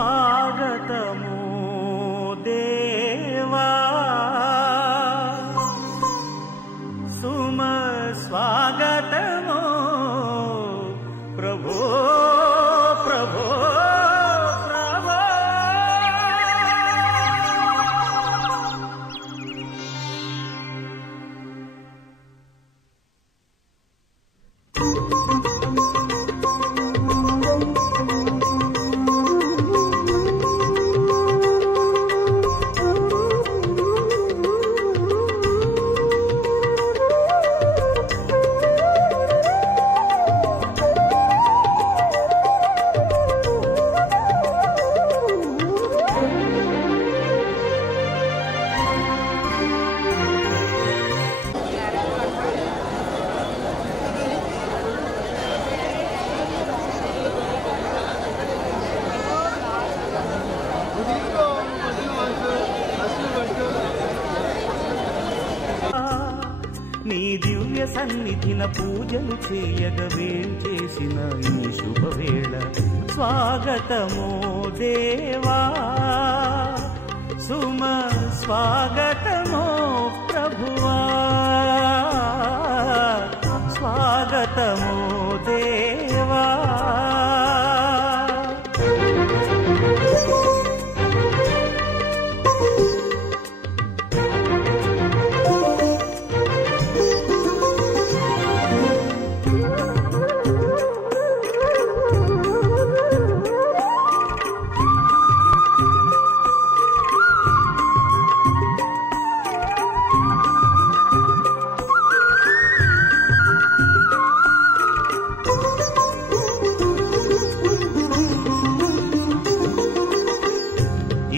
స్వాగతము దేవా సుమ స్వాగతము ప్రభో ప్రభో ప్రభో నీ దివ్య సన్నిధిన పూజలు చేయగవేం చేసిన ఈ శుభవేళ స్వాగతమో దేవా సుమ స్వాగతమో ప్రభువా స్వాగతమో దేవా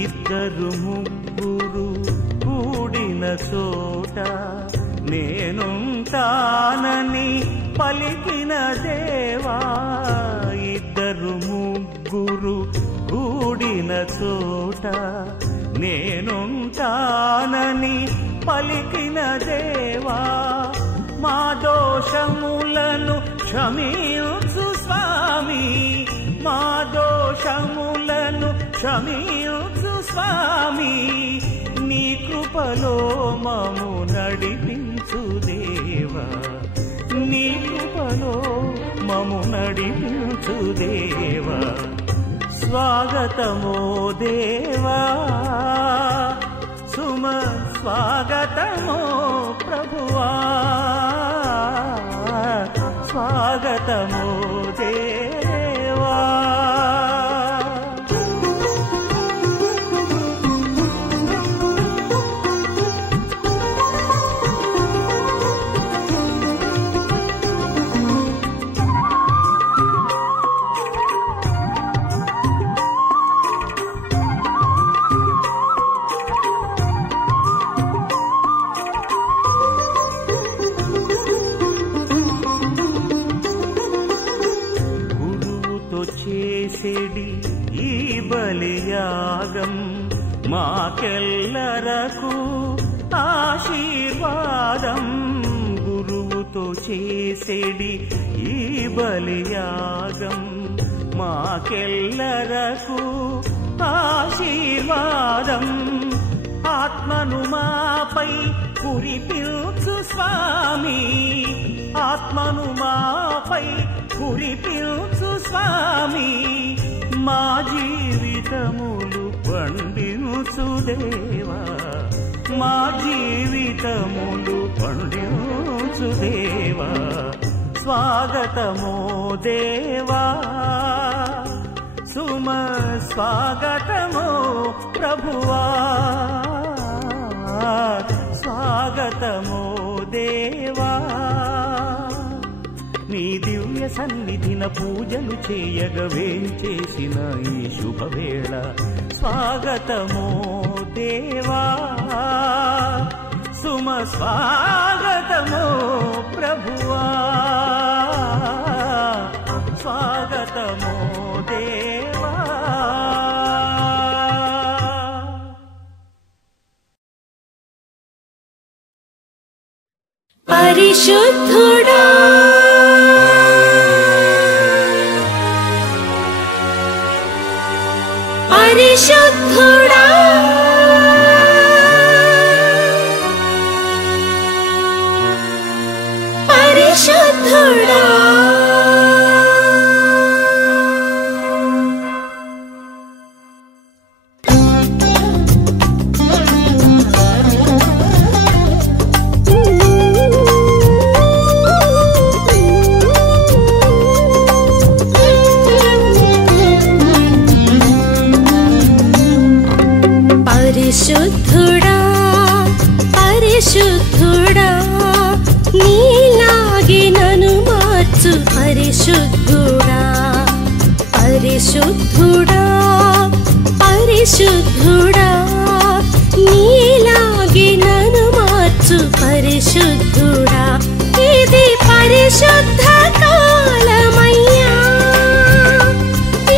ఇద్దరు ముగ్గురు కూడిన చోట నేనుంటానని పలికిన దేవా ఇద్దరు ముగ్గురు కూడిన చోట నేనుంటానని పలికిన దేవా మా దోషములను క్షమించు స్వామి మా దోషములను క్షమించు స్వామి నీ కృపలో మము నడిపించు దేవా నీ కృపలో మము నడిపించు దేవా స్వాగతమో దేవా సుమ స్వాగతమో ప్రభువా స్వాగతమో దేవా చేసేడి ఈ బలియాగం మాకెల్లరకు ఆశీర్వాదం గురువుతో చేసేడి ఈ బలియాగం మాకెల్లరకు ఆశీర్వాదం ఆత్మను మాపై కురిపించు స్వామి ఆత్మను మాపై కురిపించు స్వామి మా జీవితములు పండించు దేవా మా జీవితములు పండించు దేవా స్వాగతమో దేవా సుమ స్వాగతమో ప్రభువా స్వాగతమో దేవా నీ దివ్య సన్నిధిన పూజలు చేయగవేం చేసిన ఈ శుభవేళ స్వాగతమో దేవా సుమ స్వాగతమో ప్రభువా స్వాగతమో దేవా పరిశుద్ధుడా పరిశుద్ధుడా పరిశుద్ధుడా పరిశుద్ధుడా పరిశుద్ధుడా నీలాగే నన్ను మార్చు పరిశుద్ధుడా పరిశుద్ధుడా పరిశుద్ధుడా నీలాగే నన్ను మార్చు పరిశుద్ధుడా ఇది పరిశుద్ధ కాలమయ్యా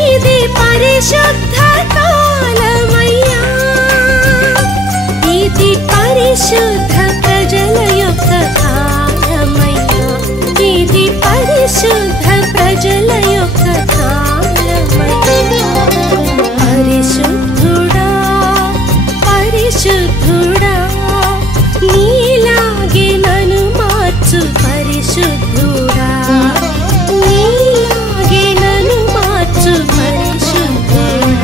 ఇది పరిశుద్ధ కాలమయ్యా ఇది పరిశుద్ధ ప్రజల యొక్క కాలమయ్యా ఇది పరిశుద్ధ ప్రజల యొక్క కాలమయ్యా పరిశుద్ధుడా పరిశుద్ధుడా నీలాగే నన్ను మార్చు పరిశుద్ధుడా నీలాగే నన్ను మార్చు పరిశుద్ధుడా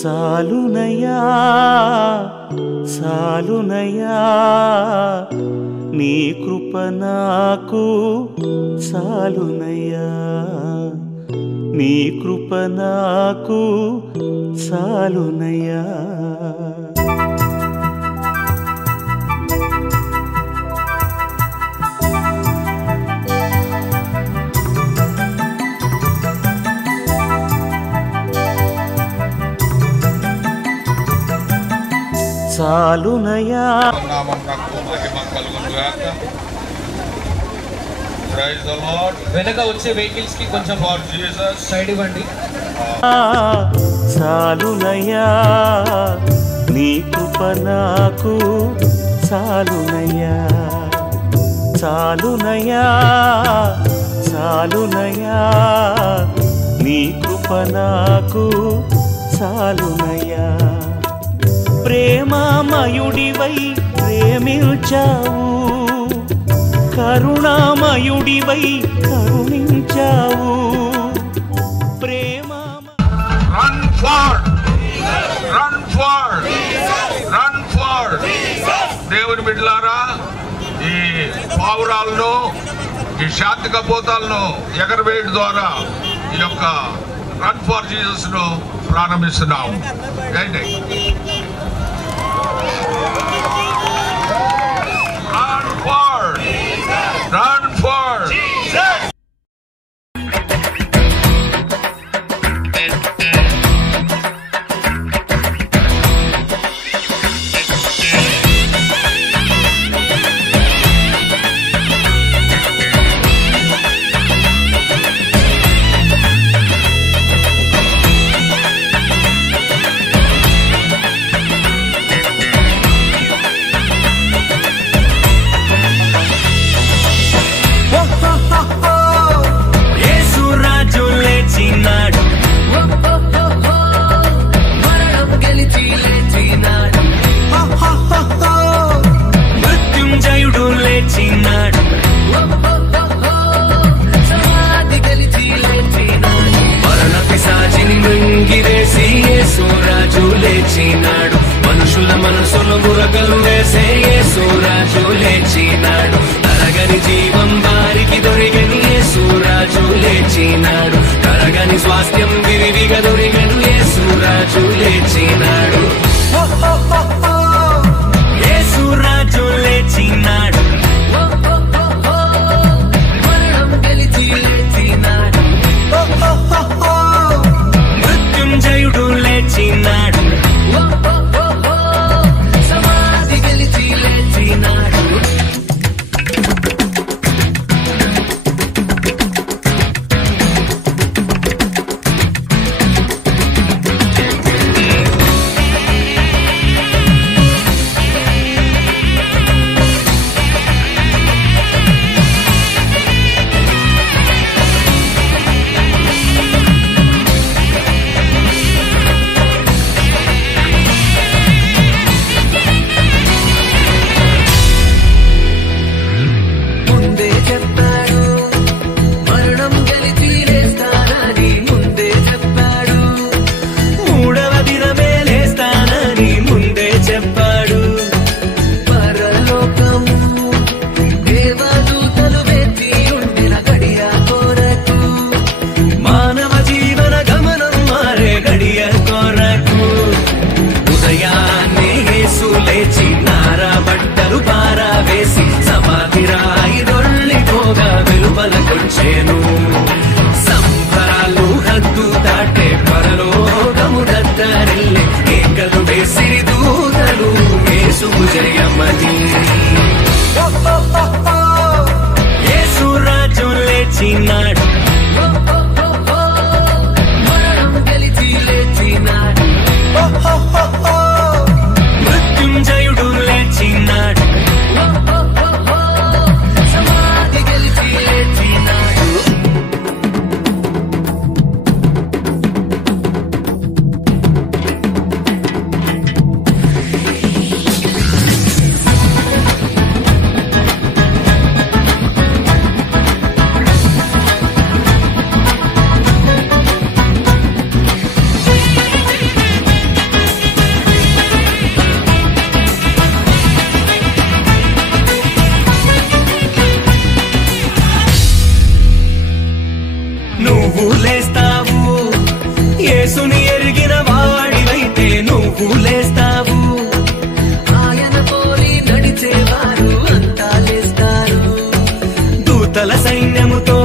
సాలునయ్యా సాలునయ్యా నీ కృప నాకు సాలునయ్యా నీ కృప నాకు సాలునయ్యా సాలునయ్యా వెనక వచ్చే వెహికల్స్ కి కొంచెం సైడ్ ఇవ్వండి. సాలునయ్యా నీ కృప నాకు సాలునయ్యా సాలునయ్యా సాలునయ్యా నీ కృప నాకు సాలునయ్యా ప్రేమమయుడివై ప్రేమించావు, కరుణామయుడివై కరుణించావు. దేవుని బిడ్డలారా, ఈ పావురాలను, ఈ శాంతి కపోతాలను ఎగరవేయడం ద్వారా ఈ యొక్క రన్ ఫార్ జీసస్ ను ప్రారంభిస్తున్నాం. ఏంటి Run for Jesus! మృత్యుంజయుడు లేచినాడు, మరణ పిశాచిని మృంగివేసి యేసు రాజు లేచినాడు. మనుషుల మనసులు మురకలు వేసే యేసు రాజు లేచినాడు. తరగని జీవం వారికి దొరికని యేసు రాజు లేచినాడు. తరగని స్వాస్థ్యం విరివిగా దొరికను యేసు రాజు లేచినాడు. యేసు రాజు లేచినాడు, మృత్యుంజయుడు లేచినాడు, సమాధి గెలిచి లేచినాడు. సంబరాలు హద్దు దాటే పరలోకము దద్దరిల్లే, ఏకలు వేసిరి దూతలు యేసుకు జయమని. యేసు రాజు లేచినాడు, మరణం గెలిచి లేచినాడు. మృత్యుంజయుడు లేచినాడు, సమాధి గెలిచి లేచినాడు. నువ్వు లేస్తావు, యేసుని ఎరిగిన వాడివైతే నువ్వు లేస్తావు. ఆయన పోలి నడిచేవారు అంతా లేస్తారు. దూతల సైన్యముతో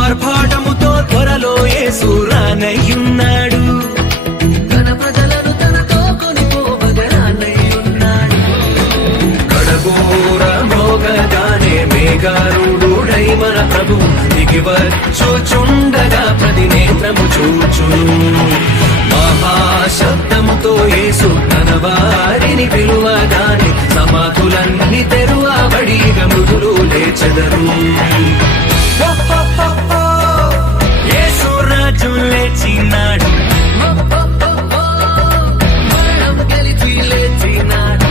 ఆర్భాటముతో త్వరలో యేసు రానయ్యున్నాడు. ఘన ప్రజలను తనతో కొనిపోవగా రానయ్యున్నాడు. కడగోర మోగగానే మేఘారూఢుడై మన ప్రభు దిగివచ్చుచుండగా ప్రతి నేత్రము చూచును. మహాశబ్దముతో యేసు తన వారిని పిలువగానే సమాధులన్నీ తెరువబడి మృతులు లేచెదరు. యేసు రాజు లేచినాడు, మరణం గెలిచి లేచినాడు.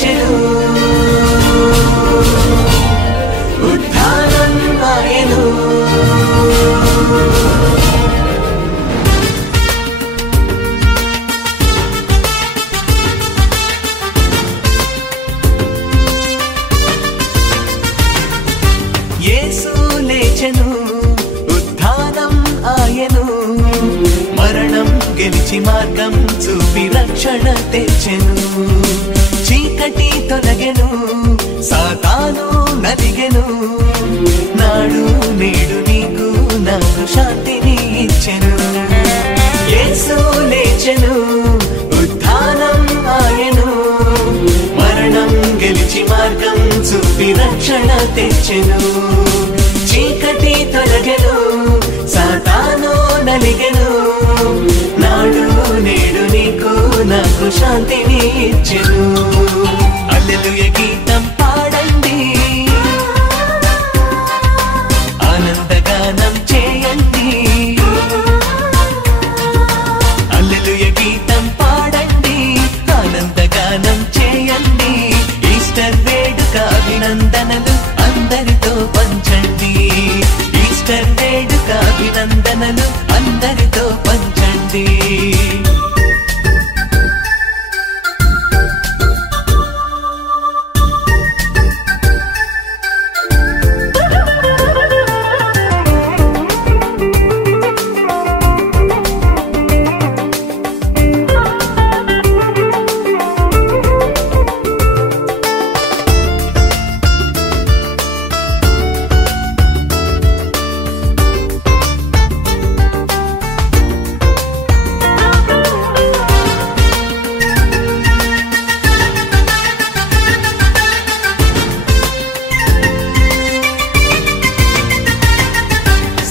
లేచెను, ఉత్థానం ఆయను. యేసు లేచెను, ఉత్థానం ఆయను. మరణం గెలిచి మార్గం చూపి రక్షణ తెచ్చెను. చీకటి తొలగెను, సాతాను నలిగెను. నాడు నేడు నీకు నాకు శాంతిని ఇచ్చెను. యేసు లేచెను, ఉత్థానం ఆయను. మరణం గెలిచి మార్గం చూపి రక్షణ తెచ్చెను. చీకటి తొలగెను, సాతాను నలిగెను. నాడు నేడు నీకు నాకు శాంతిని ఇచ్చెను. హల్లెలూయా గీతం పాడండి, ఆనందగానం చేయండి. హల్లెలూయా గీతం పాడండి, ఆనందగానం చేయండి. ఈస్టర్ వేడుక అభినందనలు అందరితో పంచండి. ఈస్టర్ వేడుక అభినందనలు అందరితో పంచండి.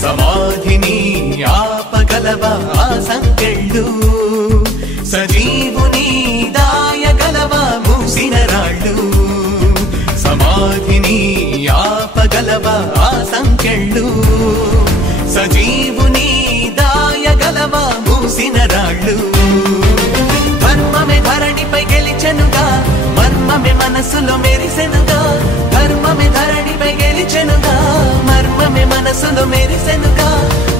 సమాధిని ఆపగలవా ఆ సంకెళ్ళు, సజీవుని దాయగలవా మూసిన రాళ్ళు. సమాధిని ఆపగలవా ఆ సంకెళ్ళు, సజీవుని దాయగలవా మూసిన రాళ్ళు. ధర్మమే ధరణిపై గెలిచెనుగా, మర్మమే మనసులో మెరిసెనుగా. ధర్మమే ధరణిపై గెలిచెనుగా, మర్మమే మనసులో మెరిసెనుగా.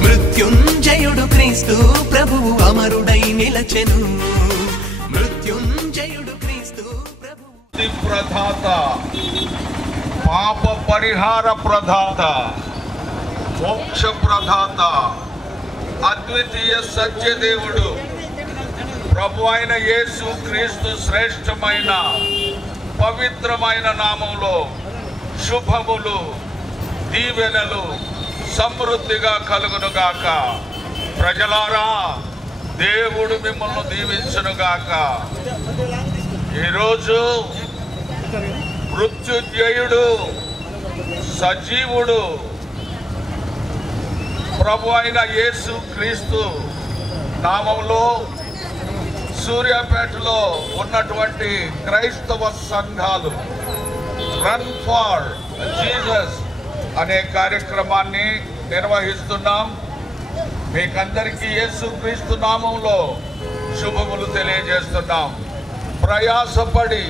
మృత్యుంజయుడు క్రీస్తు ప్రభువు అమరుడై నిలచెను. మృత్యుంజయుడు క్రీస్తు ప్రభువు. ప్రదాత, పాప పరిహార ప్రదాత, మోక్ష ప్రదాత, అద్వితీయ సత్యదేవుడు ప్రభు అయిన యేసు క్రీస్తు శ్రేష్టమైన పవిత్రమైన నామములో శుభములు దీవెనలు సమృద్ధిగా కలుగునుగాక. ప్రజలారా, దేవుడు మిమ్మల్ని దీవించునుగాక. ఈరోజు మృత్యుంజయుడు సజీవుడు ప్రభు అయిన యేసు క్రీస్తు నామంలో సూర్యాపేటలో ఉన్నటువంటి క్రైస్తవ సంఘాలు రన్ ఫార్ జీసస్ అనే కార్యక్రమాన్ని నిర్వహిస్తున్నాం. మీకందరికీ యేసు క్రీస్తు నామంలో శుభములు తెలియజేస్తున్నాం. ప్రయాసపడి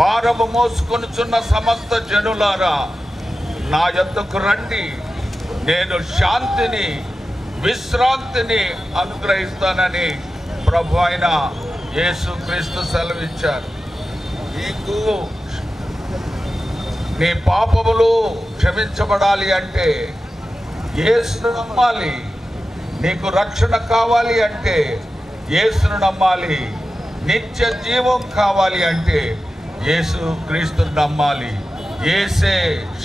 భారము మోసుకొనుచున్న సమస్త జనులారా, నా యొద్దకు రండి, నేను శాంతిని విశ్రాంతిని అనుగ్రహిస్తానని ప్రభు అయిన యేసు క్రీస్తు సెలవిచ్చారు. నీకు నీ పాపములు క్షమించబడాలి అంటే యేసును నమ్మాలి. నీకు రక్షణ కావాలి అంటే యేసును నమ్మాలి. నిత్య జీవం కావాలి అంటే యేసు క్రీస్తును నమ్మాలి. యేసే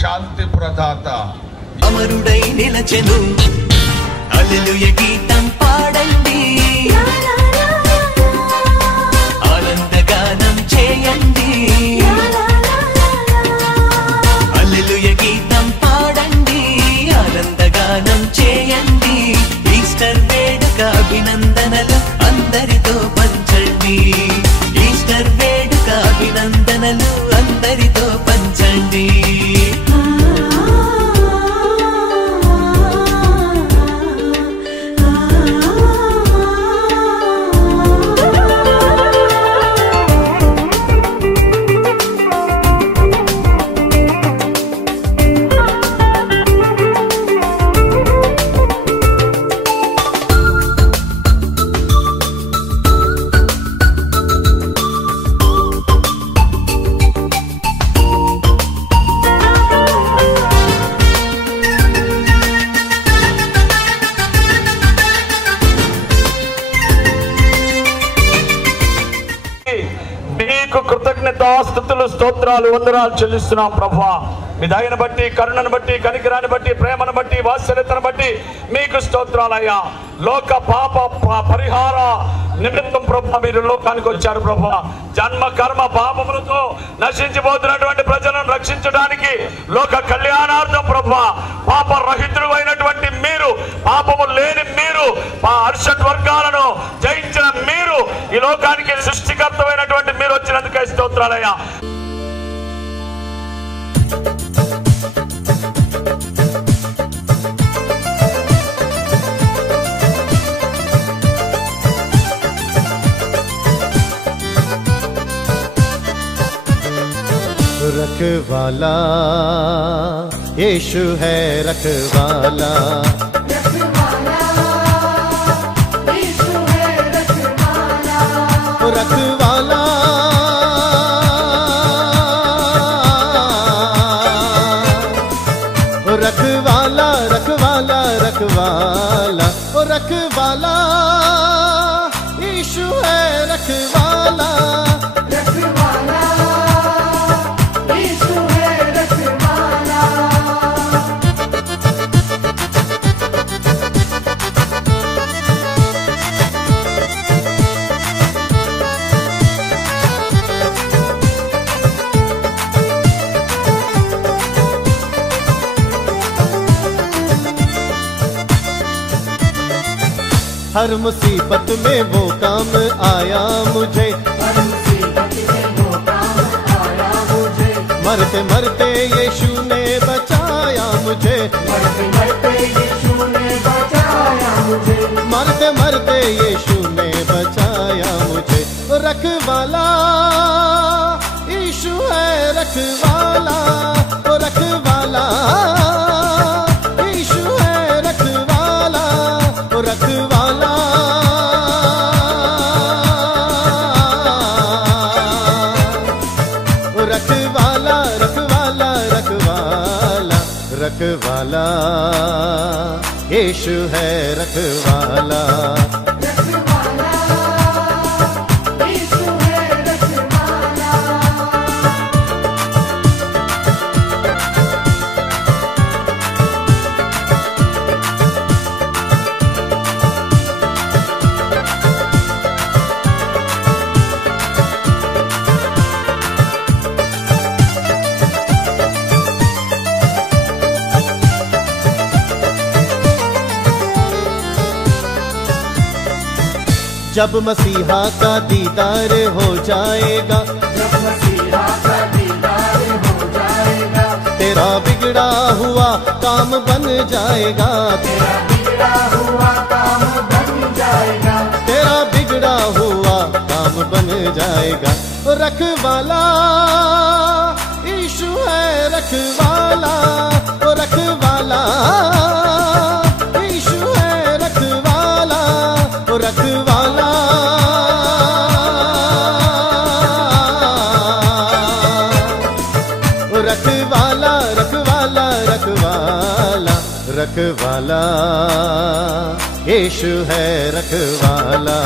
శాంతి ప్రదాత. అమరుడై నిలచెను, హల్లెలూయా గీతం పాడండి, ఆనందగానం చేయండి. హల్లెలూయా గీతం పాడండి, ఆనందగానం చేయండి. ఈస్టర్ వేడుక అభినందనలు అందరితో పంచండి. ఈస్టర్ వేడుక అభినందనలు అందరితో పంచండి. స్తుతులు స్తోత్రాలు వందనాలు చెల్లిస్తున్నాం ప్రభువా. మీ దయను బట్టి, కరుణను బట్టి, కనికరాన్ని బట్టి, ప్రేమను బట్టి, వాత్సల్యతను బట్టి మీకు స్తోత్రాలయ్యా. లోక పాప పరిహార నిమిత్తం ప్రభు మీరు లోకానికి వచ్చారు ప్రభు. జన్మ కర్మ పాపములతో నశించిపోతున్నటువంటి ప్రజలను రక్షించడానికి లోక కళ్యాణార్థం ప్రభు, పాప రహితుడు అయినటువంటి మీరు, పాపము లేని మీరు, అర్షడ్ వర్గాలను జయించిన మీరు, ఈ లోకానికి సృష్టికర్తమైనటువంటి మీరు వచ్చినందుకే స్తోత్రాలయ్యా. रखवाला यीशु है रखवाला, यीशु है रखवाला, रखवाला रखवाला रखवाला रखवाला रखवाला यीशु है रखवाला, हर मुसीबत में वो काम आया मुझे, हर मुसीबत में वो काम आया मुझे, मरते मरते यीशु ने बचाया मुझे, मरते मरते यीशु ने बचाया मुझे, मरते मरते यीशु ने बचाया मुझे। रखवाला यीशु है रखवाला, रखवाला यीशु है रखवाला, रखवाला रखवाला रखवाला रखवाला रखवाला यीशु है रखवाला, जब मसीहा का दीदार हो जाएगा, जब मसीहा का दीदार हो जाएगा, तेरा बिगड़ा हुआ काम बन जाएगा, तेरा बिगड़ा हुआ काम बन जाएगा, तेरा बिगड़ा हुआ काम बन जाएगा। रखवाला यीशु है रखवाला, रखवाला यीशु है रखवाला, रखवाला रखवाला रखवाला रखवाला रखवाला यीशु है रखवाला,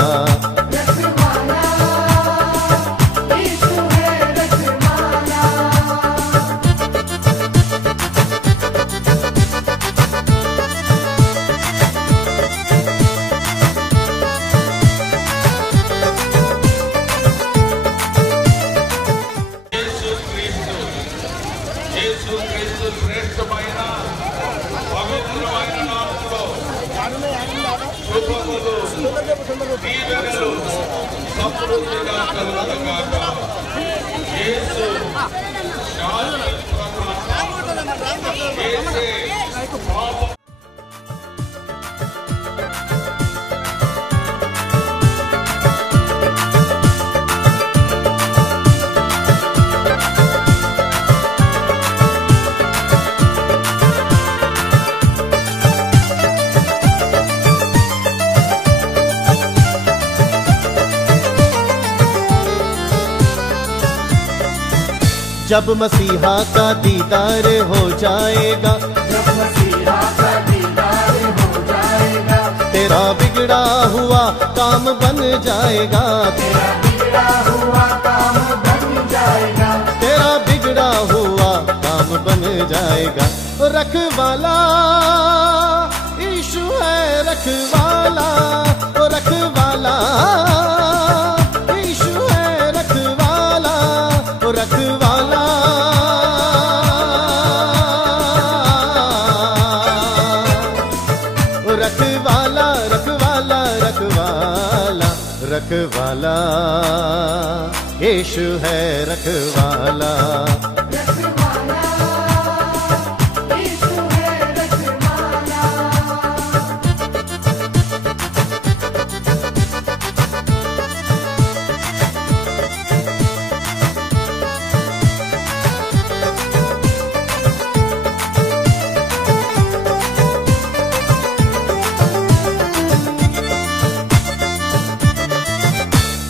जब मसीहा का दीदार हो जाएगा, जब मसीहा का दीदार हो जाएगा, तेरा बिगड़ा हुआ काम बन जाएगा, तेरा बिगड़ा हुआ काम बन जाएगा, तेरा बिगड़ा हुआ काम बन जाएगा। रखवाला यीशु है रखवाला, ओ रखवाला यीशु है रखवाला, ओ रखवाला रखवाला रखवाला रखवाला रखवाला यीशु है रखवाला।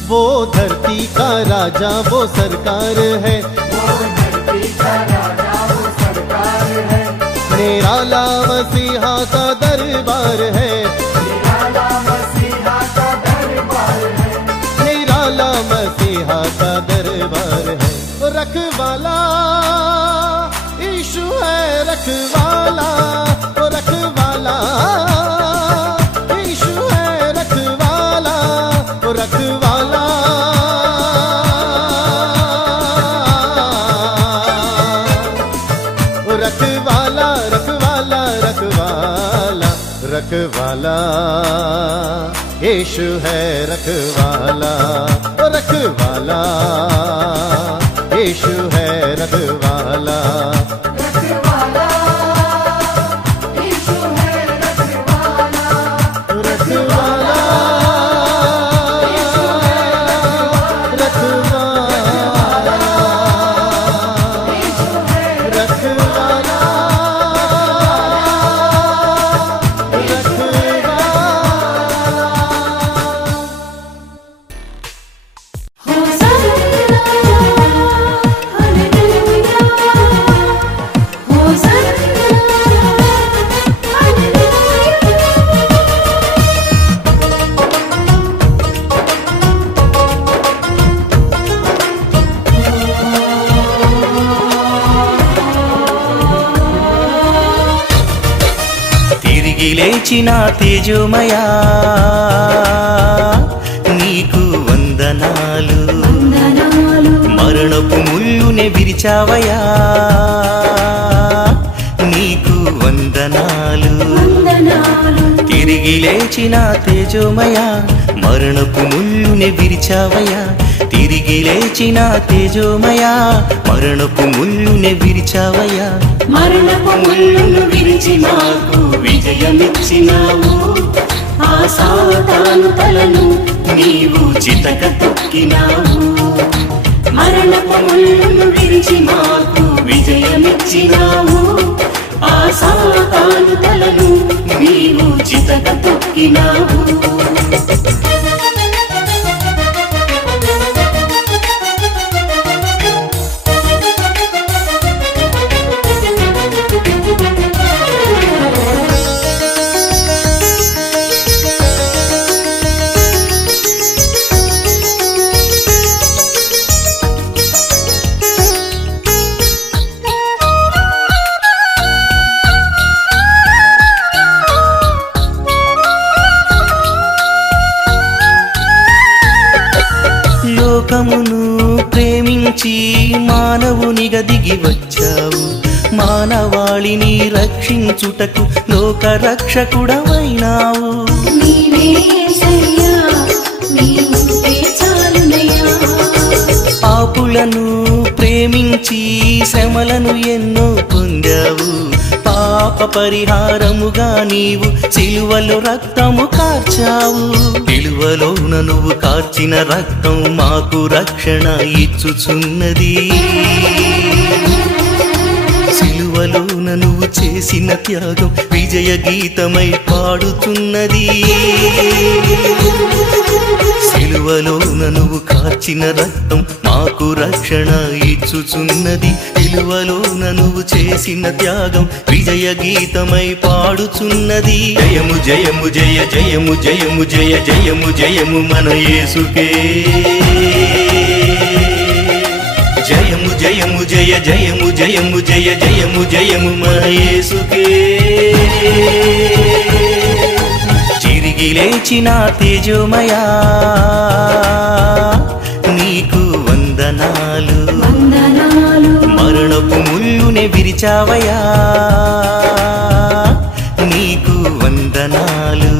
वो धरती का राजा वो सरकार है, वो धरती का राजा वो सरकार है, निराला मसीहा का दरबार है, निराला मसीहा का दरबार है, निराला मसीहा का दरबार है। रखवाला यीशु है रखवाला, ओ रखवाला यीशु है रखवाला, ओ रखवाला रखवाला रखवाला रखवाला रखवाला यीशु है रखवाला, रखवाला यीशु है रखवाला, रखवाला यीशु है रखवाला, रखवाला లేచిన తేజోమయా నీకు వందనాలు, మరణపు ముళ్ళునే విరిచావయా నీకు వందనాలు, తిరిగి లేచిన తేజోమయా మరణపు ముళ్ళునే విరిచావయా, తిరిగి లేచిన తేజోమయా మరణపు ముళ్ళునే విరిచావయా, మరణపు ముళ్ళును విరిచి మాకు విజయమిచ్చినావు, ఆ సాతాను తలను నీవు చితక తొక్కినావు, మరణపు ముళ్ళును విరిచి మాకు విజయమిచ్చినావు, ఆ సాతాను తలను నీవు చితక తొక్కినావు. లోకమును ప్రేమించి మానవునిగా దిగి వచ్చావు, మానవాళిని రక్షించుటకు లోక రక్షకుడవైనావు. పాపులను ప్రేమించి శ్రమలను ఎన్నో పొందావు, పాప పరిహారముగా నీవు సిలువలో రక్తము కార్చావు, సిలువలోన నువ్వు కార్చిన రక్తం మాకు రక్షణ ఇచ్చుచున్నది, సిలువలోన నువ్వు చేసిన త్యాగం విజయ గీతమై పాడుతున్నది, సిలువలోన నువ్వు కార్చిన రక్తం మాకు రక్షణ ఇచ్చుచున్నది, సిలువలోన నువ్వు చేసిన త్యాగం విజయ గీతమై పాడుచున్నది. జయము జయము జయ జయము జయము జయ జయము జయము మన యేసుకే. జయము జయము జయ జయము జయము జయ జయము జయము మన యేసుకే. చిరిగి లేచిన తేజోమయా నీకు వందనాలు. మరణపు ముళ్ళునే విరిచావయా నీకు వందనాలు.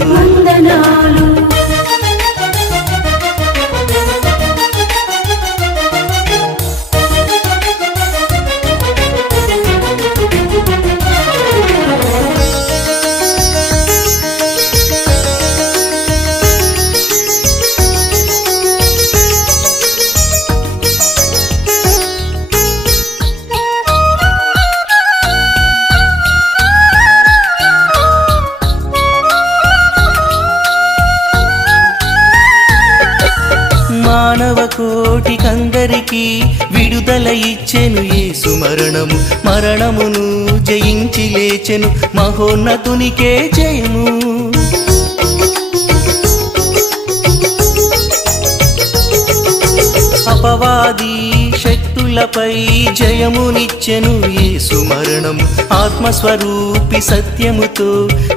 మానవ కోటికందరికి విడుదల ఇచ్చెను యేసు మరణము. మరణమును జయించి లేచెను మహోన్నతునికే జయము. అపవాది శక్తులపై జయమునిచ్చెను యేసు మరణము. ఆత్మస్వరూపి సత్యముతో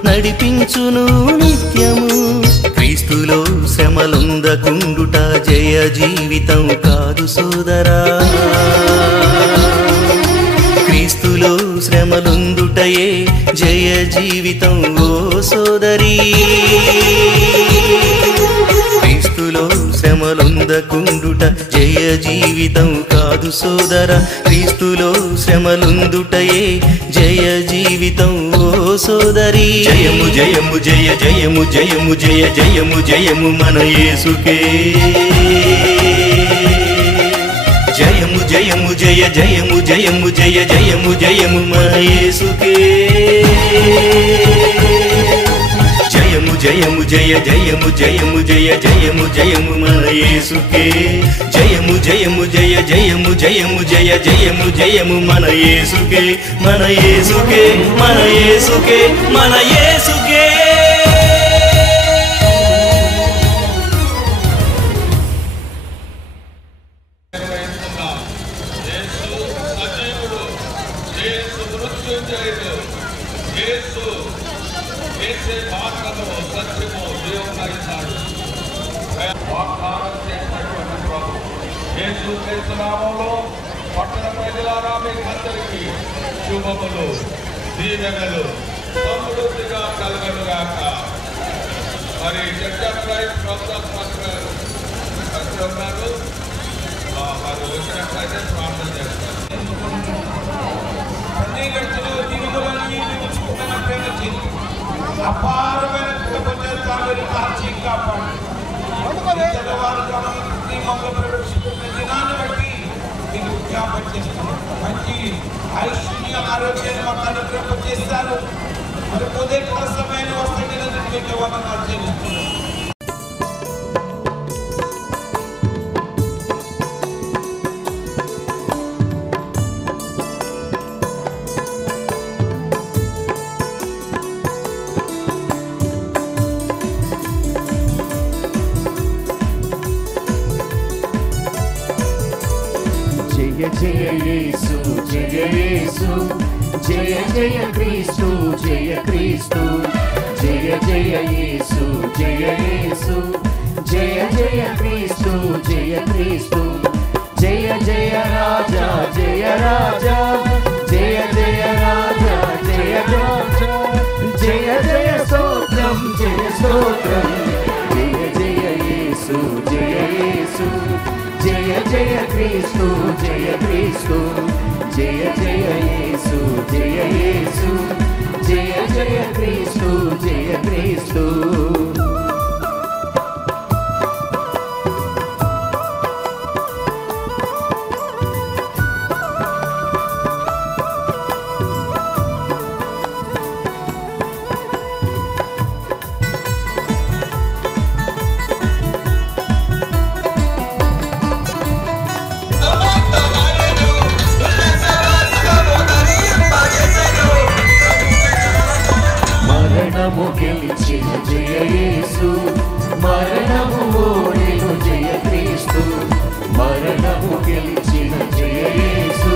నడిపించును నిత్యము. క్రీస్తులో శ్రమలుందకుండుట జయ జీవితం కాదు సోదరా. క్రీస్తులో శ్రమలుందుటయే జయ జీవితం ఓ సోదరీ. క్రీస్తులో శ్రమలుందకుండుట జయ జీవితం కాదు సోదర. క్రీస్తులో శ్రమలుందుటయే జయ జీవితం ఓ సోదరి. జయము జయము జయ జయము జయము జయ జయము జయము మన యేసుకే. జయము జయము జయ జయము జయము జయ జయము జయము మన యేసుకే. జయము జయము జయ జయము జయము జయ జయము జయము మన యేసుకే. జయము జయము జయ జయము జయము జయ జయము జయము మన యేసుకే. మన యేసుకే మన యేసుకే మన యేసుకే. పట్టణ ప్రజలారా మీకందరికీ శుభములు దీవెనలు సమృద్ధిగా కలగనుగాక. మరి ఎంటర్ప్రైజ్ ఉన్నారు వారు వచ్చినట్లయితే ప్రార్థన చేస్తారు. ప్రతిగట్టులో దిగుదలని నిలుచుకున్న ప్రేమ చేసి అపారమైన కృపచేస్తాను కాచి కాపాడు. వారు మమ్మల్ని ప్రవేశిస్తున్న దినాన్ని బట్టి మీకు జ్ఞాపకం చేస్తాను. మంచి ఐశ్వర్య ఆరోగ్యాన్ని మాకు అనుగ్రహం చేస్తారు. మరి ఉదయం సమయాన్ని వస్తే మీకు వందనాలు చెల్లిస్తున్నాను. జయ యేసు జయ యేసు జయ జయ క్రీస్తు జయ క్రీస్తు జయ జయ యేసు జయ యేసు జయ జయ క్రీస్తు జయ క్రీస్తు జయ జయ రాజా జయ రాజా జయ జయ రాజా జయ రాజా జయ జయ స్తోత్రం జయ స్తోత్రం జయ జయ యేసు జయ యేసు జయ జయ క్రీస్తు జయ క్రీస్తు జయ జయ యేసు జయ యేసు జయ జయ క్రీస్తు జయ క్రీస్తు. Hallelujah. జయ యేసు మరణము ఓడెను జయ క్రీస్తు మరణము గెలిచిన జయ యేసు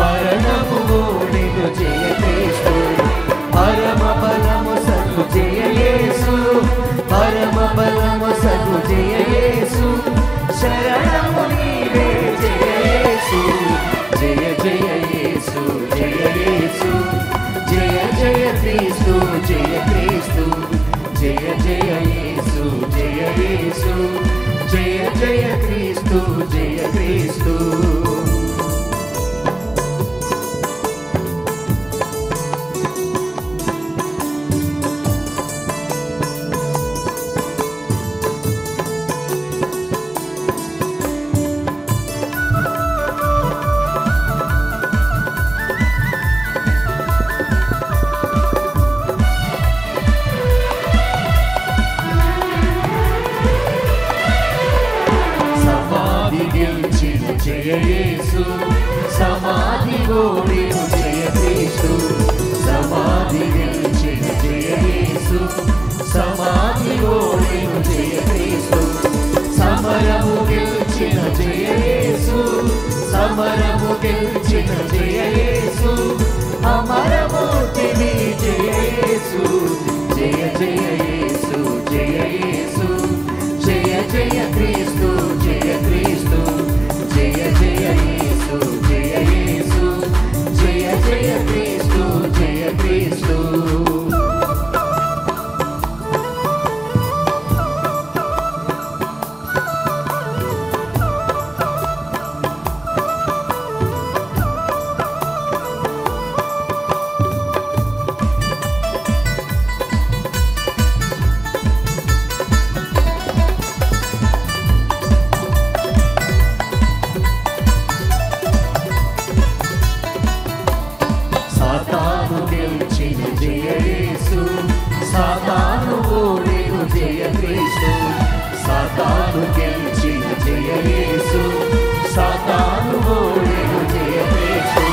మరణము ఓడెను జయ క్రీస్తు పరమ బలము సగు జయ యేసు పరమ బలము సగు జయ యేసు శరణము నీవే జయ యేసు జయ జయ యేసు జయ యేసు జయ జయ క్రీస్తు జయ క్రీస్తు జయ జయ యేసు జయ యేసు జయ జయ క్రీస్తు జయ క్రీస్తు జయ యేసు సమాధి ఓడెను జయ క్రీస్తు సమాధి గెలిచిన జయ యేసు సమాధి ఓడెను జయ క్రీస్తు సమరము గెలిచిన జయ యేసు సమరము గెలిచిన జయ యేసు అమరమూర్తివి జయ యేసు జయ జయ యేసు జయ యేసు జయ జయ క్రీస్తు జయ క్రీస్తు జయ జయ యేసు జయ యేసు జయ జయ క్రీస్తు జయ క్రీస్తు సాతాను గెలిచిన జయ యేసు సాతాను ఓడెను జయ క్రీస్తు సాతాను గెలిచిన జయ యేసు సాతాను ఓడెను జయ క్రీస్తు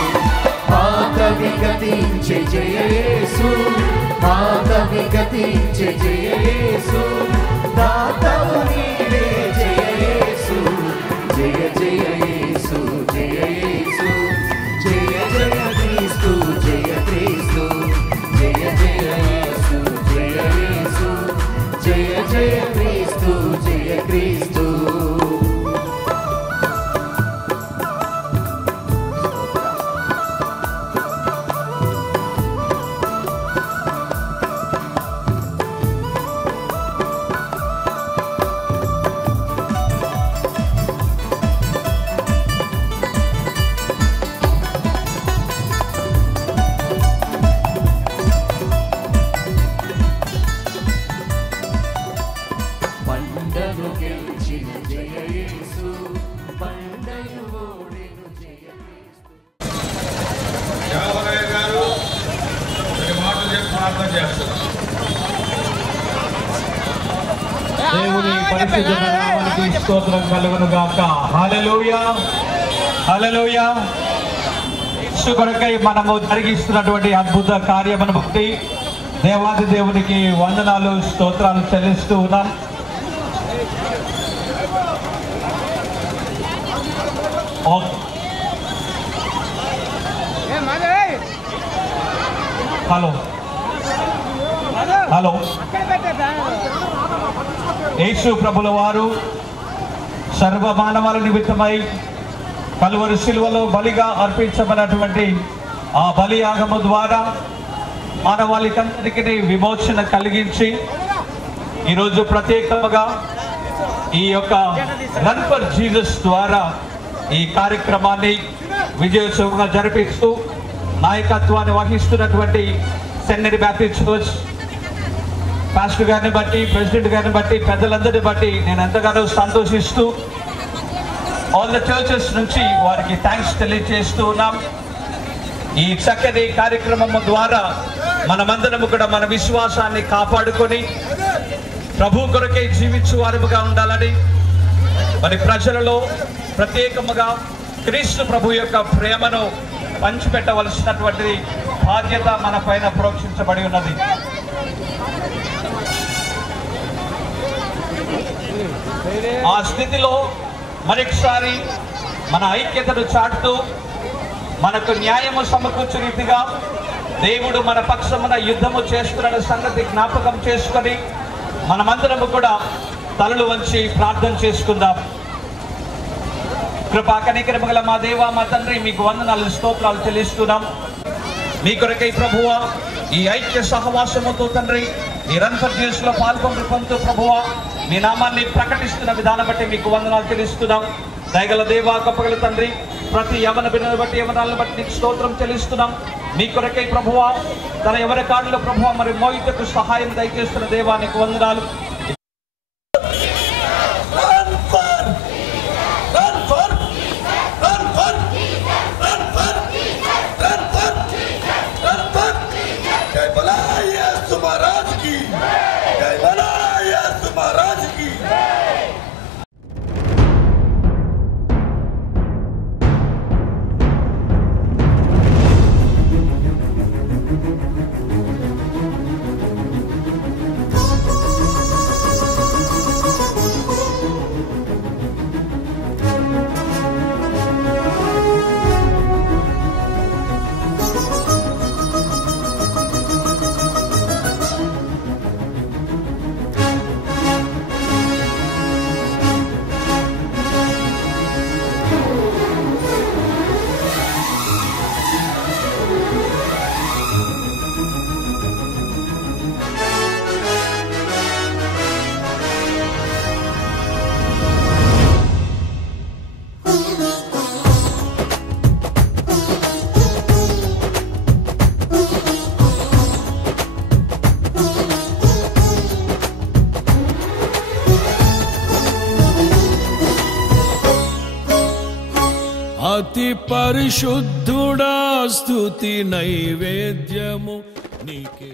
పాత విగతించే జయ యేసు పాత విగతించే జయ యేసు దాతవు నీవే జయ యేసు జయ జయ యేసు జయ యేసు జయ జయ క్రీస్తు జయ క్రీస్తు జయ జయ యేసు జయ యేసు జయ జయ క్రీస్తు జయ క్రీస్తు పండను గెలిచిన జయ యేసు పండను ఓడెను జయ క్రీస్తు యావరయ్య గారు కొన్ని మాటలు చెప్పి ప్రార్థన చేస్తున్నారు. దేవుని పరిశుద్ధ నామానికి స్తోత్రం కలుగును గాక. హల్లెలూయా హల్లెలూయా. యేసు కొరకై మనము జరిగిస్తున్నటువంటి అద్భుత కార్యమును బట్టి దేవాది దేవునికి వందనాలు స్తోత్రాలు చెల్లిస్తూ ఉన్నాం. Hello hello. యేసు ప్రభుల వారు సర్వ మానవాల నిమిత్తమై కలువరి శిలువలో బలిగా అర్పించబడినటువంటి ఆ బలియాగము ద్వారా మానవాళికందరికీ విమోచన కలిగించి ఈరోజు ప్రత్యేకంగా ఈ యొక్క రన్ ఫర్ జీసస్ ద్వారా ఈ కార్యక్రమాన్ని విజయోత్సవంగా జరిపిస్తూ నాయకత్వాన్ని వహిస్తున్నటువంటి సెన్నెరి బ్యాప్టిస్ట్ చర్చ్ పాస్టర్ గారిని బట్టి, ప్రెసిడెంట్ గారిని బట్టి, పెద్దలందరిని బట్టి నేను ఎంతగానో సంతోషిస్తూ ఆల్ ద చర్చెస్ నుంచి వారికి థ్యాంక్స్ తెలియజేస్తూ ఉన్నాం. ఈ చక్కని కార్యక్రమం ద్వారా మనమందరము కూడా మన విశ్వాసాన్ని కాపాడుకొని ప్రభు కొరకే జీవించు వారుగా ఉండాలని, మరి ప్రజలలో ప్రత్యేకముగా క్రీస్తు ప్రభు యొక్క ప్రేమను పంచిపెట్టవలసినటువంటి బాధ్యత మన పైన ప్రోక్షించబడి ఉన్నది. ఆ స్థితిలో మరొకసారి మన ఐక్యతను చాటుతూ మనకు న్యాయము సమకూర్చు రీతిగా దేవుడు మన పక్షమున యుద్ధము చేస్తున్న సంగతి జ్ఞాపకం చేసుకొని మనమందరము కూడా తలలు వంచి ప్రార్థన చేసుకుందాం. కృపా కనికరము గల మా దేవా మా తండ్రి, మీకు వందనాలు స్తోత్రాలు చెల్లిస్తున్నాం. మీ కొరకై ప్రభువా ఈ ఐక్య సహవాసముతో తండ్రి మీరంతర్జీసులో పాల్గొంటూ ప్రభువా మీ నామాన్ని ప్రకటిస్తున్న విధానం బట్టి మీకు వందనాలు చెల్లిస్తున్నాం. దయగల దేవా గొప్పగల తండ్రి, ప్రతి యవన బిడ్డను బట్టి యవనాలను బట్టి నీకు స్తోత్రం చెల్లిస్తున్నాం. మీ కొరకై ప్రభువా తన ఎవరి కాళ్ళలో ప్రభువా మరి మోయితకు సహాయం దయచేస్తున్న దేవా నీకు వందనాలు. అతి పరిశుద్ధుడా స్తుతి నైవేద్యము నీకే.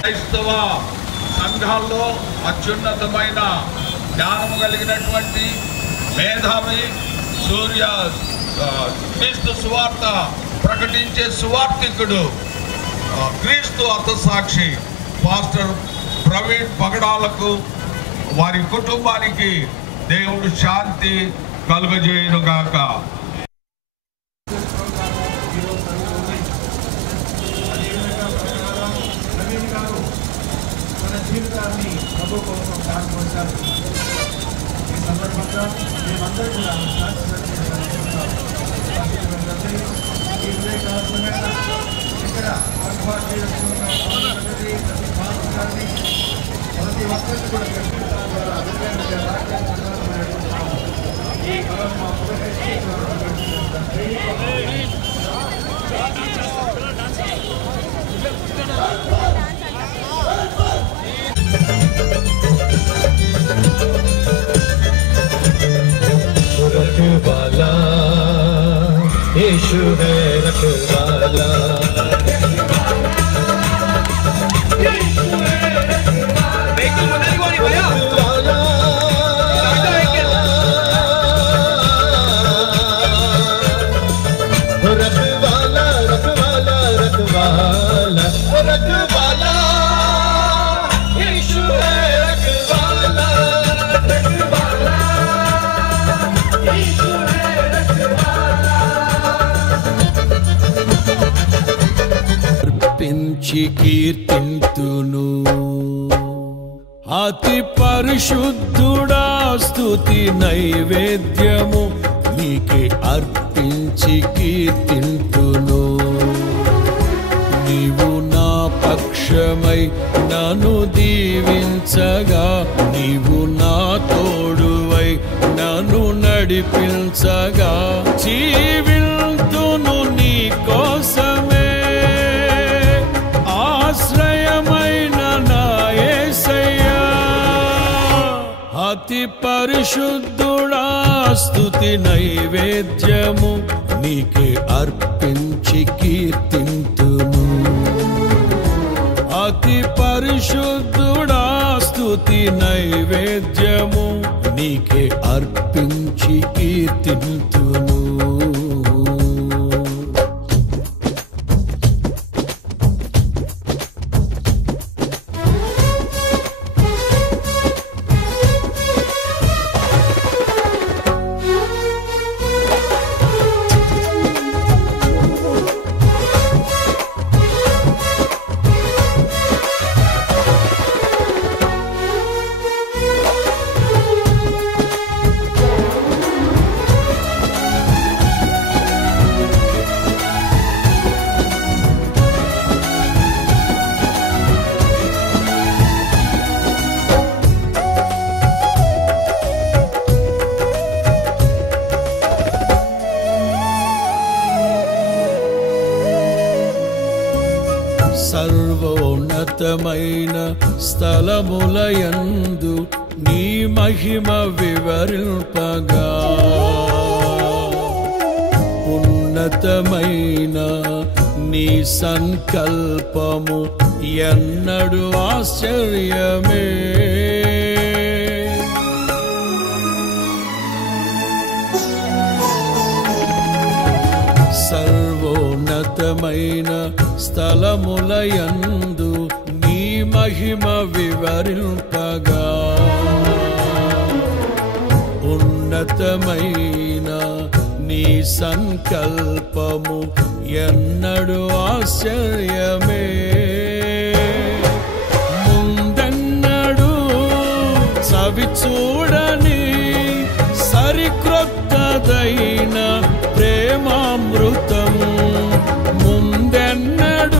క్రైస్తవ సంఘాల్లో అత్యున్నతమైన జ్ఞానము కలిగినటువంటి మేధావి సూర్య క్రీస్తు సువార్త ప్రకటించే సువార్థికుడు, క్రీస్తు అర్థసాక్షి పాస్టర్ ప్రవీణ్ పగడాలకు వారి కుటుంబానికి దేవుడు శాంతి కలుగజేయునుగాక. జీవితాన్ని ప్రభు కోసం దాచుకుంటారు. ఈ సందర్భంగా మేమందరూ కూడా ఈ ఉదయకాలమైన ఇక్కడ ఏర్పాటు చేసుకున్న ప్రతి ఒక్కరికి కూడా ఈ కాలం మా रखवाला यीशु है रखवाला, रखवाला यीशु है रखवाला। అర్పించి కీర్తింతును. అతి పరిశుద్ధుడా స్తుతి నైవేద్యము నీకే అర్పించి కీర్తింతును. నీవు నా పక్షమై నన్ను దీవించగా, నీవు నా తోడువై నన్ను నడిపించగా, జీవింతును నీ కోసమే ఆశ్రయమైన నా యేసయ్యా. అతి పరిశుద్ధుడా స్తుతి నైవేద్యము నీకే అర్పించి కీర్తింతును. అతి పరిశుద్ధుడా స్తుతి నైవేద్యము నీకే అర్పించి కీర్తింతును. సర్వోన్నతమైన స్థలములయందు నీ మహిమ వివరింపగా, ఉన్నతమైన నీ సంకల్పము ఎన్నడు ఆశ్చర్యమే. సర్వోన్నతమైన స్థలములయందు నీ మహిమ వివరింపగా, ఉన్నతమైన నీ సంకల్పము ఎన్నడు ఆశ్చర్యమే. ముందెన్నడు చవి చూడని సరిక్రొత్తదైన ప్రేమామృతం ముందెన్నడు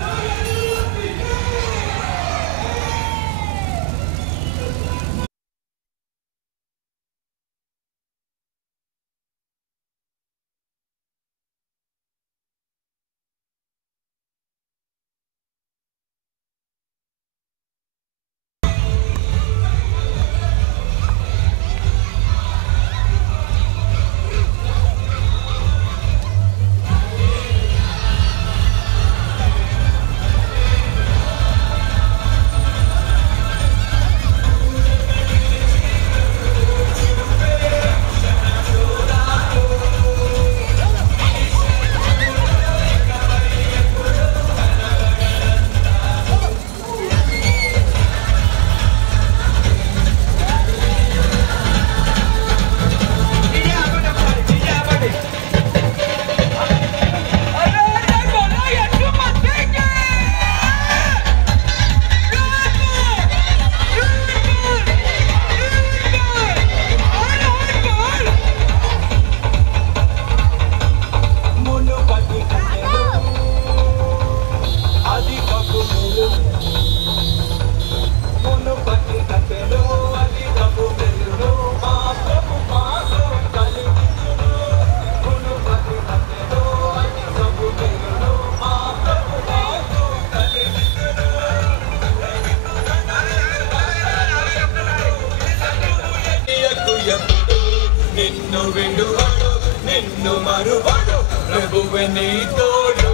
నిన్ను విడువడు నిన్ను మరువడు ప్రభువే నీ తోడు.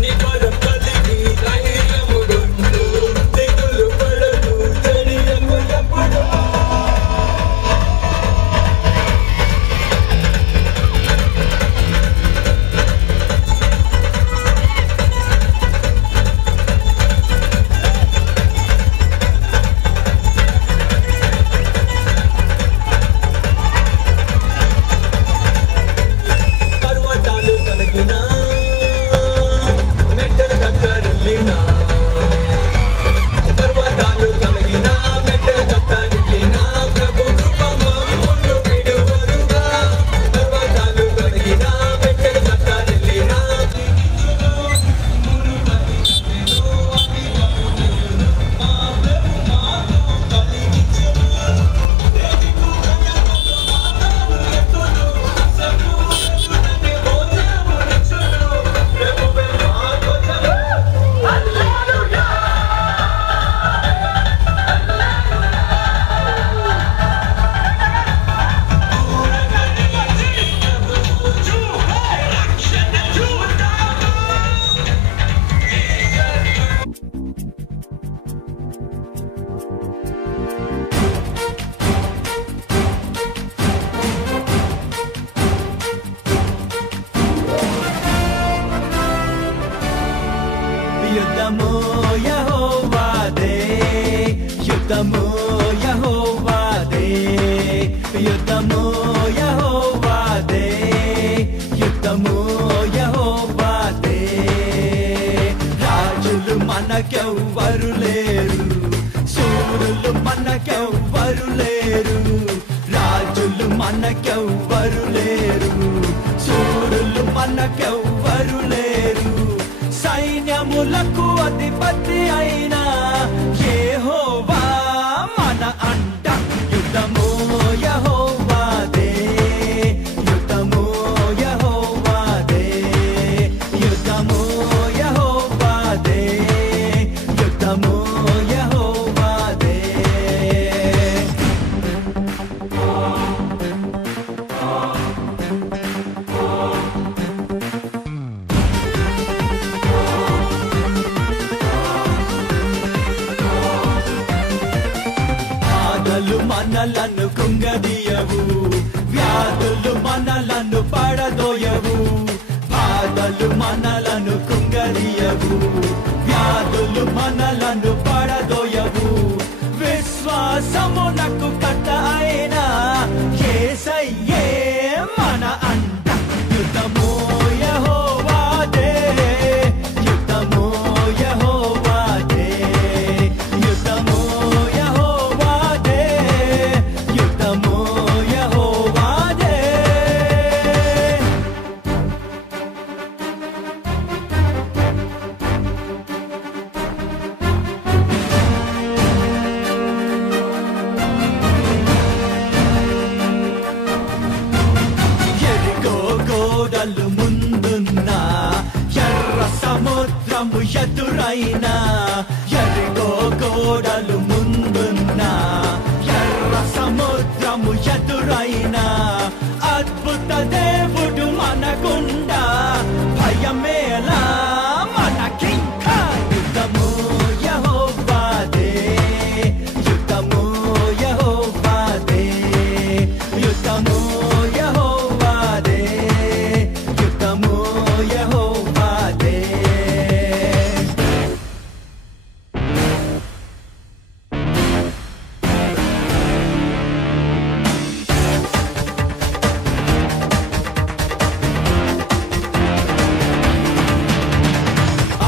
నీ పరం యుద్ధము యెహోవాదే, యుద్ధము యెహోవాదే. రాజులు మనకెవ్వరు లేరు, శూరులు మనకెవ్వరు లేరు. రాజులు మనకెవ్వరు లేరు, శూరులు మనకెవ్వరు లేరు. సైన్యములకు అధిపతి అయిన యెహోవా మన అంట. యుద్ధము యెహోవాదే, యుద్ధము యెహోవాదే, యుద్ధము యెహోవాదే, యుద్ధము యెహోవాదే. బాధలు మనలను కుంగదీయవు, వ్యాధులు మనలను పడదోయవు. బాధలు మనలను కుంగదీయవు, వ్యాధులు మనలను పడదోయవు. విశ్వాసమునకు కట్ట అయిన యేసయ్యే మన అంట. యుద్ధము యెహోవాదే, యుద్ధము యెహోవాదే, యుద్ధము యెహోవాదే, యుద్ధము యెహోవాదే. ఎరిగో గోడలు ముందున్నా, ఎర్ర సముద్రము ఎదురైనా. ఎరిగో గోడలు ముందున్నా, ఎర్ర సముద్రము ఎదురైనా. అద్భుత దేవుడు మనగుండా, భయమేలా మనకింకా. యుద్ధము యెహోవాదే, యుద్ధము యెహోవాదే, యుద్ధము యెహోవాదే, యుద్ధము యెహోవాదే.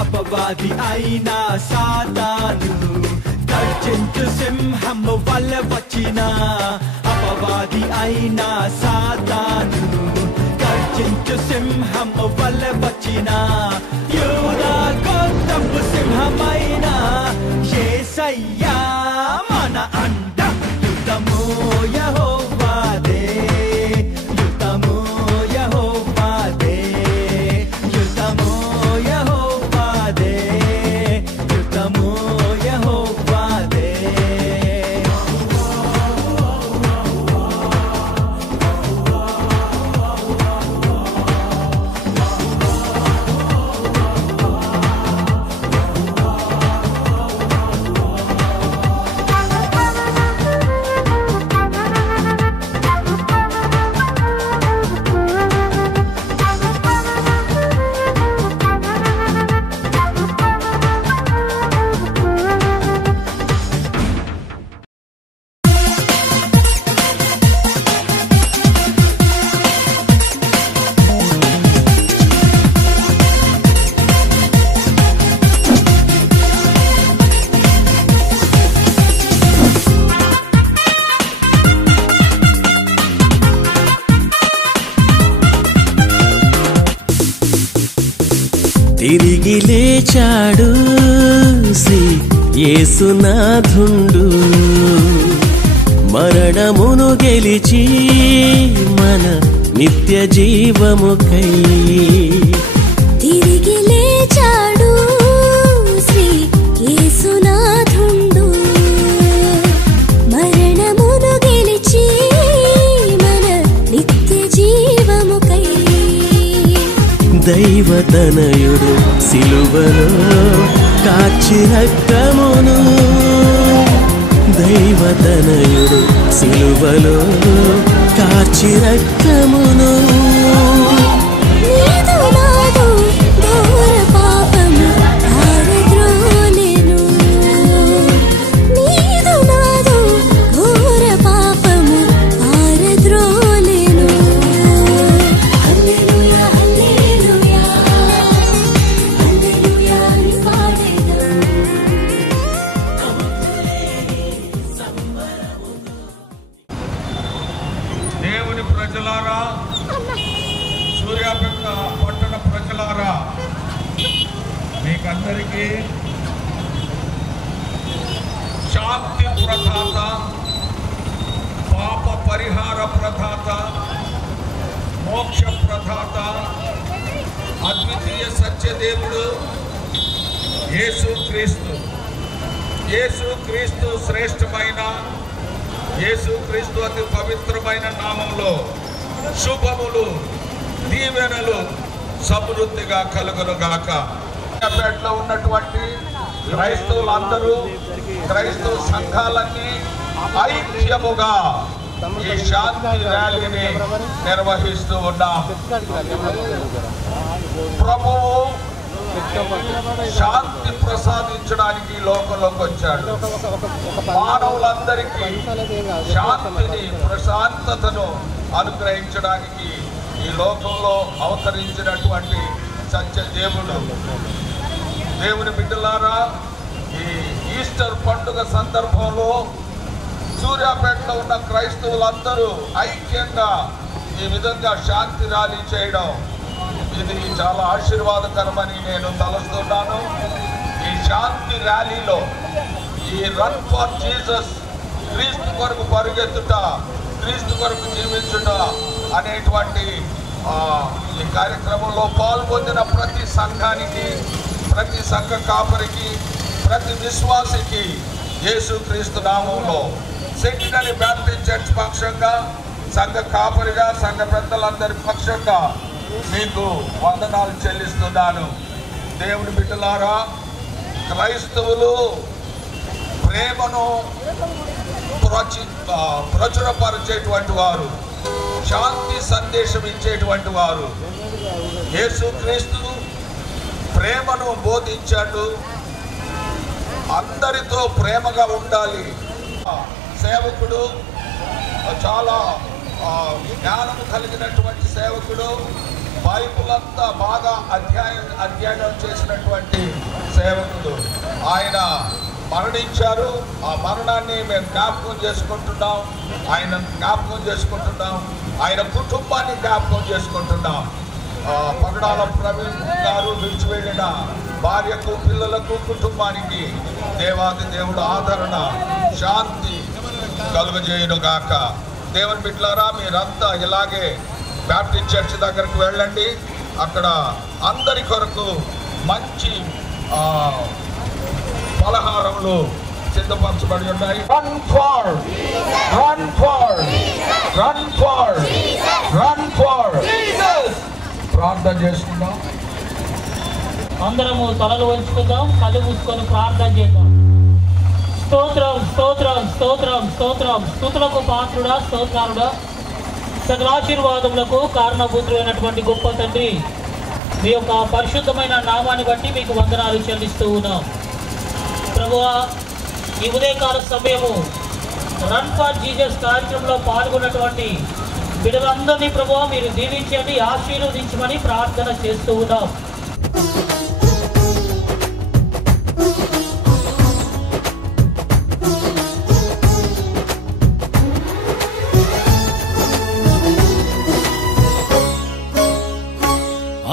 అపవాది అయిన సాతాను గర్జించు సింహము వలె వచ్చిన. అపవాది అయిన సాతాను గర్జించు సింహము వలె వచ్చిన. యూదా గోత్రపు సింహమైన యేసయ్యా మన అంట. యుద్ధము యెహోవాదే, యుద్ధము యెహోవాదే, యుద్ధము యెహోవాదే, యుద్ధము యెహోవాదే. తిరిగి లేచాడు శ్రీ యేసునాథుండు, మరణమును గెలిచి మన నిత్య జీవముకై. తిరిగి లేచాడు శ్రీ యేసునాథుండు, మరణమును గెలిచి మన నిత్య జీవముకై. దైవతనయుడు సిలువలో కాచి రక్తమును, దైవతనయుడు సిలువలో కాచి రక్తమును. నీదు నాదు ఘోర పాపము ఆరద్రోలెను, నీదు నాదు ఘోర పాపము ఆరద్రోలెను. దేవుని ప్రజలారా, సూర్యాపేట పట్టణ ప్రజలారా, మీకందరికీ శాంతి ప్రదాత, పాప పరిహార ప్రదాత, మోక్ష ప్రదాత, అద్వితీయ సత్యదేవుడు యేసుక్రీస్తు. యేసుక్రీస్తు శ్రేష్టమైన, యేసుక్రీస్తు అతి పవిత్రమైన నామంలో శుభములు, దీవెనలు సమృద్ధిగా కలుగునుగాక. పేటలో ఉన్నటువంటి క్రైస్తవులందరూ, క్రైస్తవ సంఘాలన్నీ ఐక్యముగా ఈ శాంతి ర్యాలీని నిర్వహిస్తూ ఉన్నాం. ప్రభువు శాంతి ప్రసాదించడానికి లోకంలోకి వచ్చాడు. మానవులందరికీ శాంతిని, ప్రశాంతతను అనుగ్రహించడానికి ఈ లోకంలో అవతరించినటువంటి సత్య దేవుడు. దేవుని బిడ్డలారా, ఈ ఈస్టర్ పండుగ సందర్భంలో సూర్యాపేటలో ఉన్న క్రైస్తవులందరూ ఐక్యంగా ఈ విధంగా శాంతి ర్యాలీ చేయడం, ఇది చాలా ఆశీర్వాదకరమని నేను తలస్తున్నాను. ఈ శాంతి ర్యాలీలో ఈ రన్ ఫర్ జీసస్, క్రీస్తు కొరకు పరిగెత్తుట, క్రీస్తు కొరకు జీవించుట అనేటువంటి ఈ కార్యక్రమంలో పాల్గొందిన ప్రతి సంఘానికి, ప్రతి సంఘ కాపరికి, ప్రతి విశ్వాసికి యేసుక్రీస్తు నామంలో సెంటినరీ బ్యాప్టిస్ట్ చర్చ్ పక్షంగా, సంఘ కాపరిగా, సంఘ పెద్దలందరి పక్షంగా మీకు వందనాలు చెల్లిస్తున్నాను. దేవుని బిడ్డలారా, క్రైస్తవులు ప్రేమను ప్రచురపరిచేటువంటి వారు, శాంతి సందేశం ఇచ్చేటువంటి వారు. యేసుక్రీస్తు ప్రేమను బోధించాడు. అందరితో ప్రేమగా ఉండాలి. సేవకుడు చాలా జ్ఞానము కలిగినటువంటి సేవకుడు, బైబిల్ అంతా బాగా అధ్యయనం చేసినటువంటి సేవకుడు. ఆయన మరణించారు. ఆ మరణాన్ని మేము జ్ఞాపకం చేసుకుంటున్నాం. ఆయన జ్ఞాపకం చేసుకుంటున్నాం. ఆయన కుటుంబాన్ని జ్ఞాపకం చేసుకుంటున్నాం. పగడాల ప్రవీణ్ గారు విడిచి వెళ్ళిన భార్యకు, పిల్లలకు, కుటుంబానికి దేవాది దేవుడు ఆదరణ, శాంతి కలుగజేయునుగాక. దేవుని బిడ్డలారా, మీరంతా ఇలాగే బ్యాప్టిస్ట్ చర్చ్ దగ్గరికి వెళ్ళండి. అక్కడ అందరి కొరకు మంచి పలహారములు సిద్ధపరచబడి ఉన్నాయి. Run far, run far, run far, run far Jesus. ప్రార్థన చేసుకుందాం. అందరము తలలు వంచుకుందాం, కళ్ళు మూసుకొని ప్రార్థన చేద్దాం. స్తోత్రం, స్తోత్రం, స్తోత్రం, స్తోత్రం. స్తుతులకు పాత్రుడా, స్తోత్రాలుడా, సకలాశీర్వాదములకు కారణభూతులైనటువంటి గొప్ప తండ్రి, మీ యొక్క పరిశుద్ధమైన నామాన్ని బట్టి మీకు వందనాలు చెల్లిస్తూ ఉన్నాం. ప్రభువా, ఈ ఉదయకాల సమయము రన్ ఫర్ జీసస్ కార్యక్రమంలో పాల్గొన్నటువంటి బిడ్డలందరినీ ప్రభువా మీరు దీవించండి, ఆశీర్వదించమని ప్రార్థన చేస్తూ ఉన్నాం.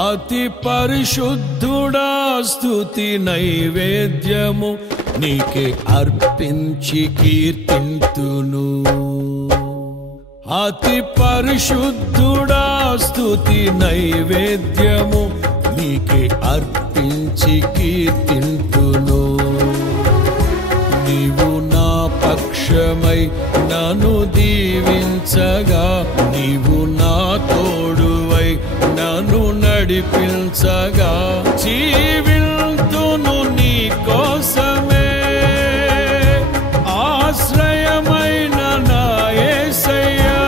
అతి పరిశుద్ధుడా, స్తుతి నైవేద్యము నీకే అర్పించి కీర్తింతును. అతి పరిశుద్ధుడా, స్తుతి నైవేద్యము నీకే అర్పించి కీర్తింతును. నీవు నా పక్షమై నన్ను దీవించగా, నీవు నా తోడువై నన్ను నడిపించగా, జీవింతును నీ కోసమే, ఆశ్రయమైన నా యేసయ్యా.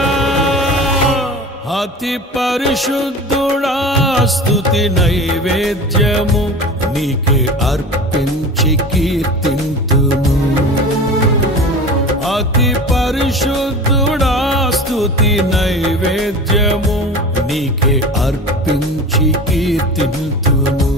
అతి పరిశుద్ధుడా, స్తుతి నైవేద్యము నీకే అర్పించి కీర్తింతును. అతి పరిశుద్ధుడా, స్తుతి నైవేద్యము నీకే అర్పించి కీర్తింతును.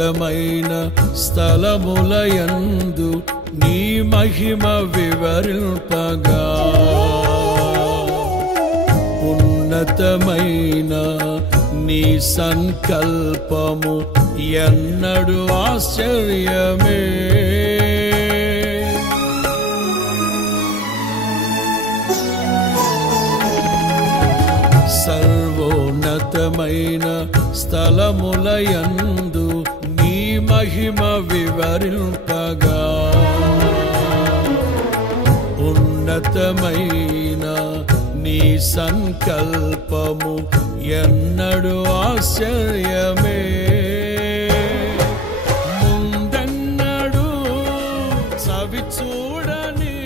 ఉన్నతమైన స్థలములయందు నీ మహిమ వివరింపగా ఉన్నతమైన నీ సంకల్పము ఎన్నడు ఆశ్చర్యమే సర్వోన్నతమైన స్థలములయందు నీ మహిమ వివరింపగా ఉన్నతమైన నీ సంకల్పము ఎన్నడు ఆశ్చర్యమే ముందెన్నడు చవి చూడని